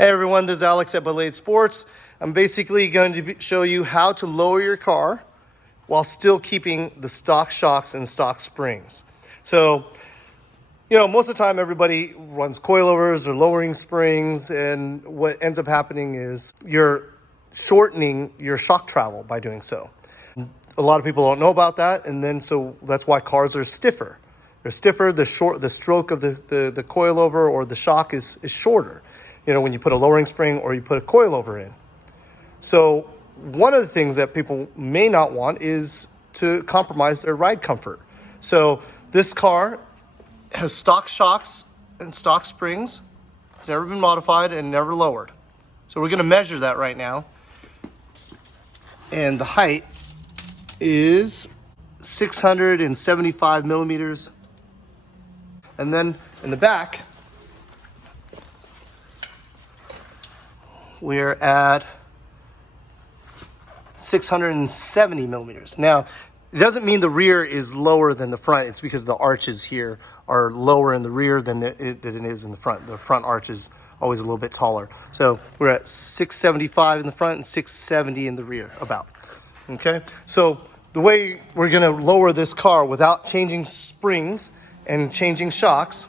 Hey everyone, this is Alex at Blade Sports. I'm basically going to show you how to lower your car while still keeping the stock shocks and stock springs. So, most of the time everybody runs coilovers or lowering springs, and what ends up happening is you're shortening your shock travel by doing so. A lot of people don't know about that, and so that's why cars are stiffer. They're stiffer, the stroke of the coilover or the shock is shorter. When you put a lowering spring or you put a coilover in. So one of the things that people may not want is to compromise their ride comfort. So this car has stock shocks and stock springs. It's never been modified and never lowered. So we're going to measure that right now. And the height is 675 millimeters. And then in the back, we're at 670 millimeters. Now, it doesn't mean the rear is lower than the front. It's because the arches here are lower in the rear than it is in the front. The front arch is always a little bit taller. So we're at 675 in the front and 670 in the rear, about. Okay? So the way we're going to lower this car without changing springs and changing shocks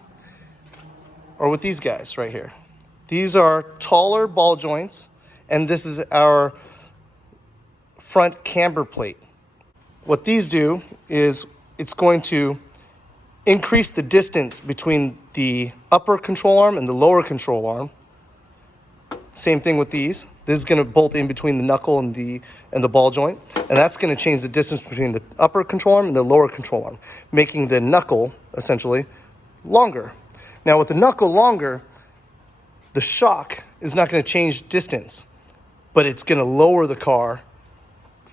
are with these guys right here. These are taller ball joints, and this is our front camber plate. What these do is it's going to increase the distance between the upper control arm and the lower control arm. Same thing with these. This is going to bolt in between the knuckle and the ball joint, and that's going to change the distance between the upper control arm and the lower control arm, making the knuckle essentially longer. Now with the knuckle longer, the shock is not going to change distance, but it's going to lower the car,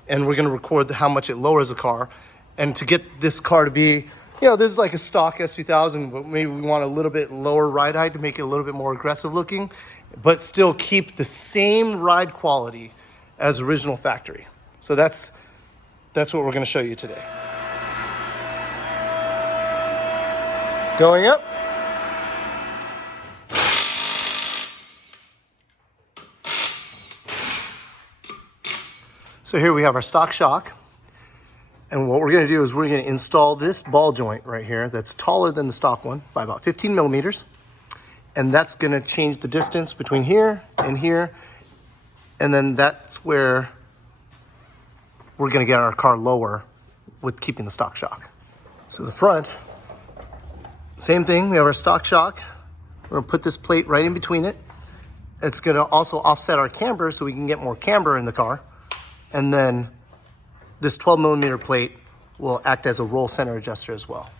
and we're going to record how much it lowers the car. And to get this car to be, this is like a stock S2000, but maybe we want a little bit lower ride height to make it a little bit more aggressive looking, but still keep the same ride quality as original factory. So that's what we're going to show you today. Going up. So here we have our stock shock, and what we're going to do is we're going to install this ball joint right here that's taller than the stock one by about 15 millimeters, and that's going to change the distance between here, and then that's where we're going to get our car lower with keeping the stock shock. So the front, same thing, we have our stock shock. We're going to put this plate right in between it. It's going to also offset our camber so we can get more camber in the car. And then this 12 millimeter plate will act as a roll center adjuster as well.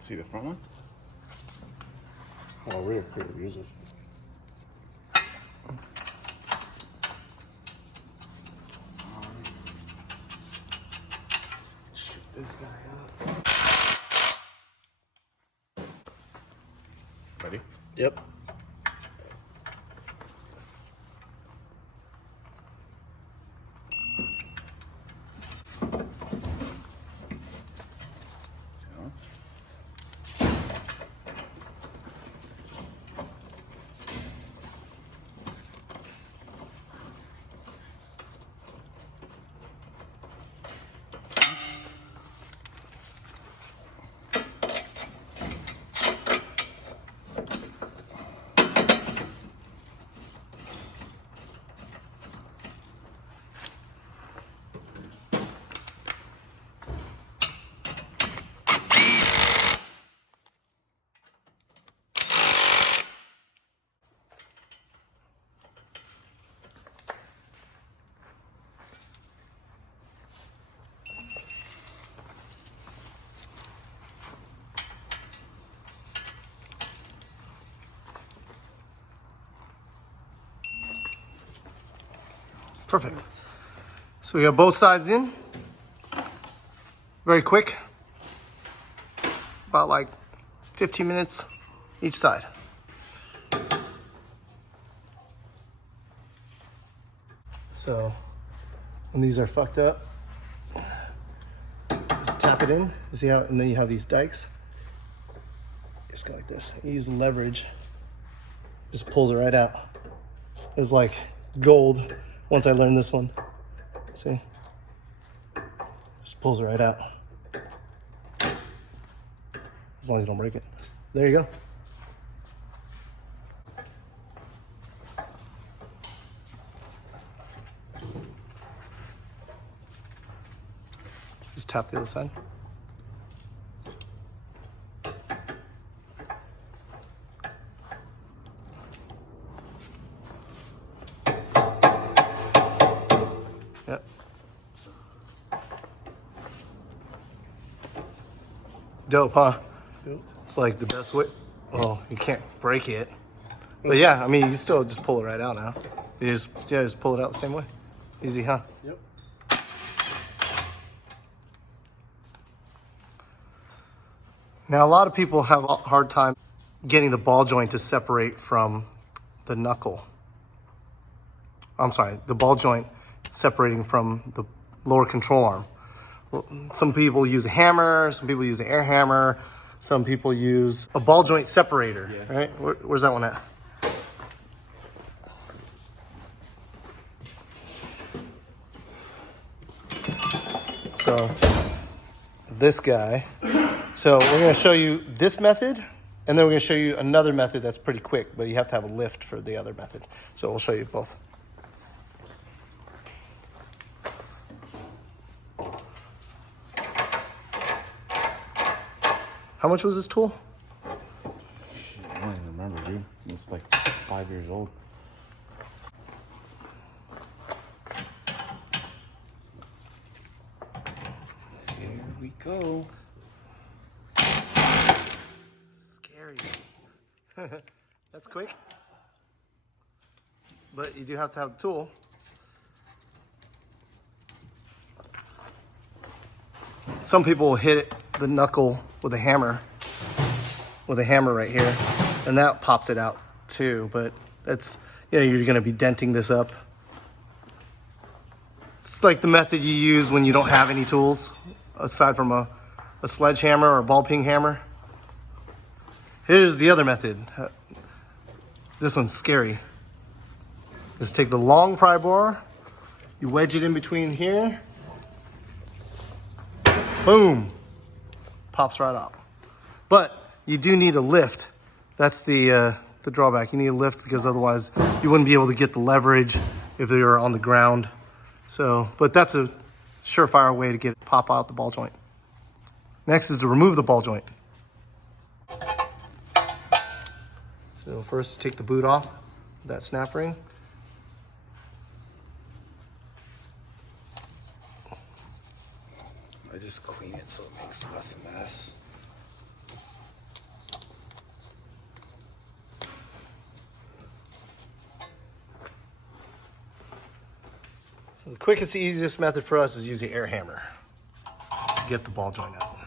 See the front one? Oh, rear could use it. This guy up. Ready? Yep. Perfect. So we have both sides in. Very quick. About like 15 minutes each side. So when these are fucked up, just tap it in. See how, and then you have these dikes. Just go like this. You use leverage. Just pulls it right out. It's like gold once I learned this one. See? Just pulls it right out. As long as you don't break it. There you go. Just tap the other side. Yep. Dope, huh? Yep. It's like the best way. Well, you can't break it. But yeah, I mean, you can still just pull it right out now. You just pull it out the same way. Easy, huh? Yep. Now, a lot of people have a hard time getting the ball joint to separate from the knuckle. I'm sorry, the ball joint separating from the lower control arm. Some people use a hammer, some people use an air hammer, some people use a ball joint separator, Yeah. right? Where's that one at? So this guy. So we're going to show you this method, and then we're going to show you another method that's pretty quick, but you have to have a lift for the other method. So we'll show you both. How much was this tool? Shit, I don't even remember, dude. It's like 5 years old. Here we go. Scary. That's quick. But you do have to have the tool. Some people will hit the knuckle with a hammer right here, and that pops it out too. But that's, you know, you're going to be denting this up. It's like the method you use when you don't have any tools aside from a sledgehammer or a ball peen hammer. Here's the other method. This one's scary. Just take the long pry bar, you wedge it in between here, boom, pops right out. But you do need a lift. That's the drawback. You need a lift because otherwise you wouldn't be able to get the leverage if they were on the ground. So, but that's a surefire way to get it pop out the ball joint. Next is to remove the ball joint. So first take the boot off, that snap ring. I just clean it so it makes less mess. So the quickest, easiest method for us is using air hammer to get the ball joint out.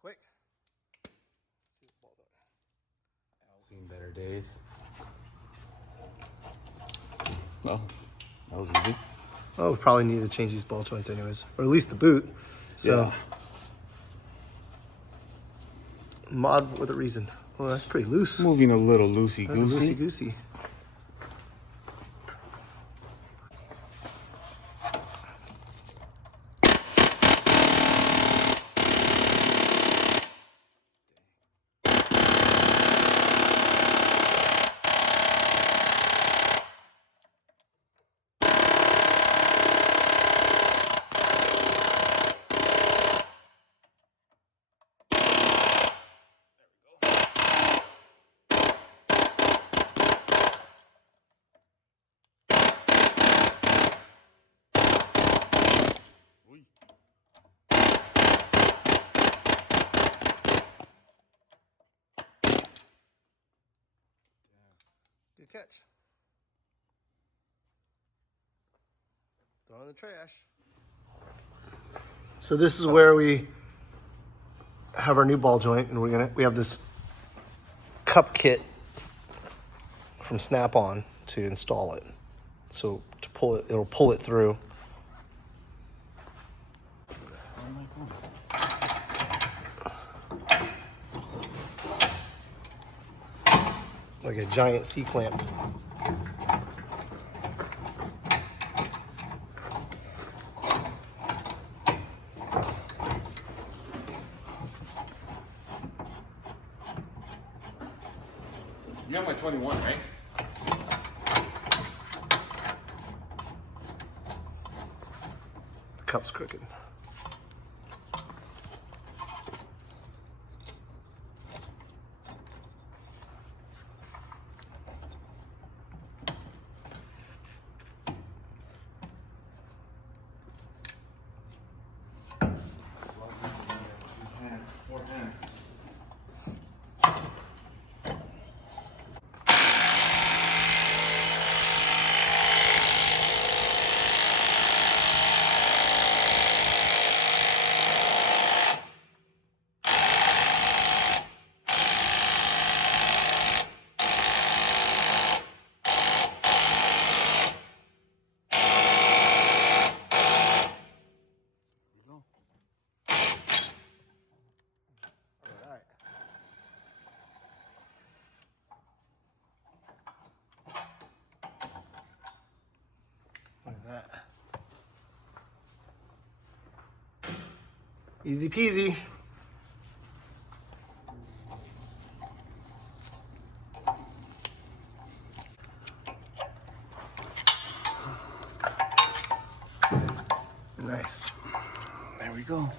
Quick. Seen better days. Well, that was easy. Oh, we probably need to change these ball joints anyways, or at least the boot. So, mod with a reason. Well, that's pretty loose. Moving a little loosey That's goosey. loosey goosey. Good catch. Throw it in the trash. So this is where we have our new ball joint, and we have this cup kit from Snap-on to install it. So to pull it, it'll pull it through. Like a giant C-clamp. You have my 21, right? The cup's crooked. Four hands. Look at that. Easy peasy. Nice. There we go.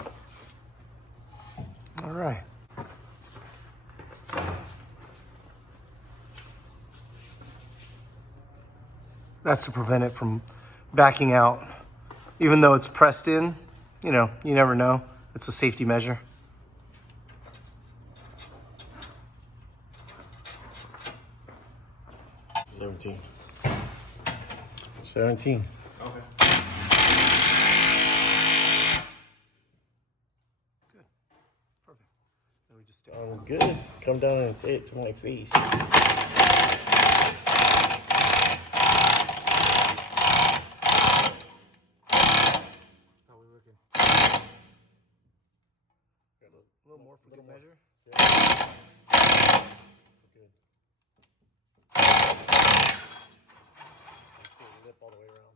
All right. That's to prevent it from backing out. Even though it's pressed in, you know, you never know. It's a safety measure. Okay. 17. Okay. Good. Perfect. Then we just Good. Come down and say it to my face. How we looking? Got a little more for good measure. Good. Lip all the way around.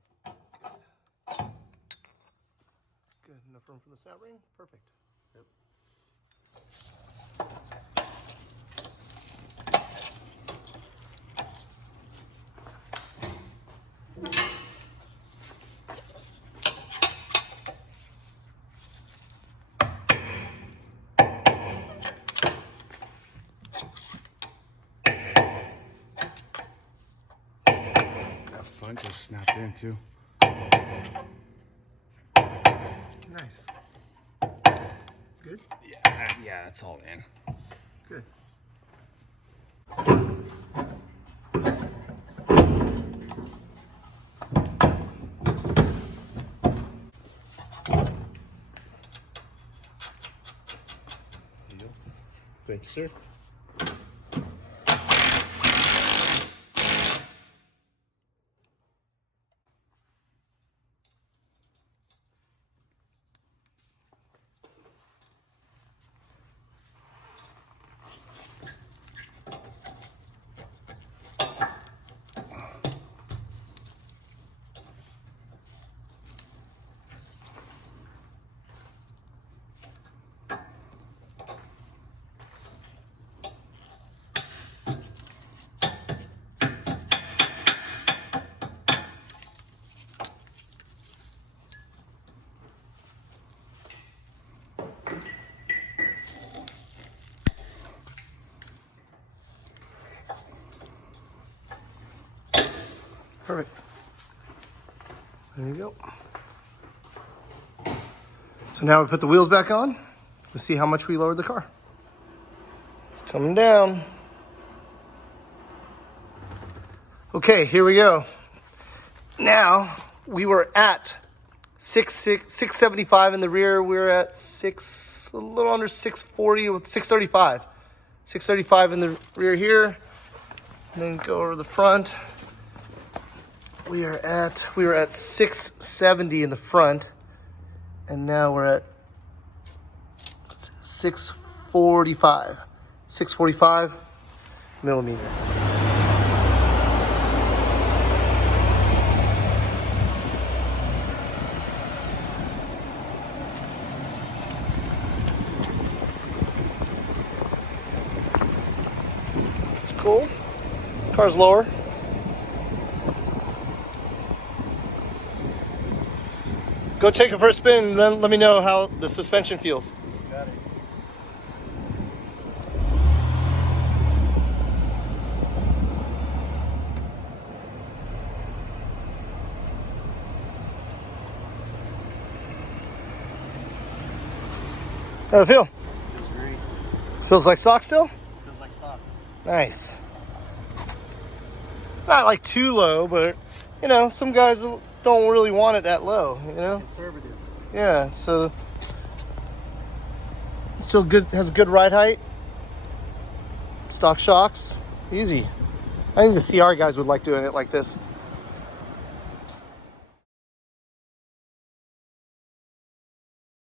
Good. Enough room for the snap ring? Perfect. Yep. That front just snapped in too. Nice. Good? Yeah, that's all in. Good. Thank you, sir. Perfect. There you go. So now we put the wheels back on. Let's see how much we lowered the car. It's coming down. Okay, here we go. Now, we were at 675 in the rear. We were at a little under 640 with 635. 635 in the rear here. And then go over the front. We were at 670 in the front. And now we're at 645. 645 millimeter. Cool. Car's lower. Go take it for a spin and then let me know how the suspension feels. Got it. How's it feel? Feels great. Feels like stock still? Feels like stock. Nice. Not like too low, but you know, some guys don't really want it that low, you know? Conservative. Yeah, so still good, has good ride height. Stock shocks, easy. I think the CR guys would like doing it like this.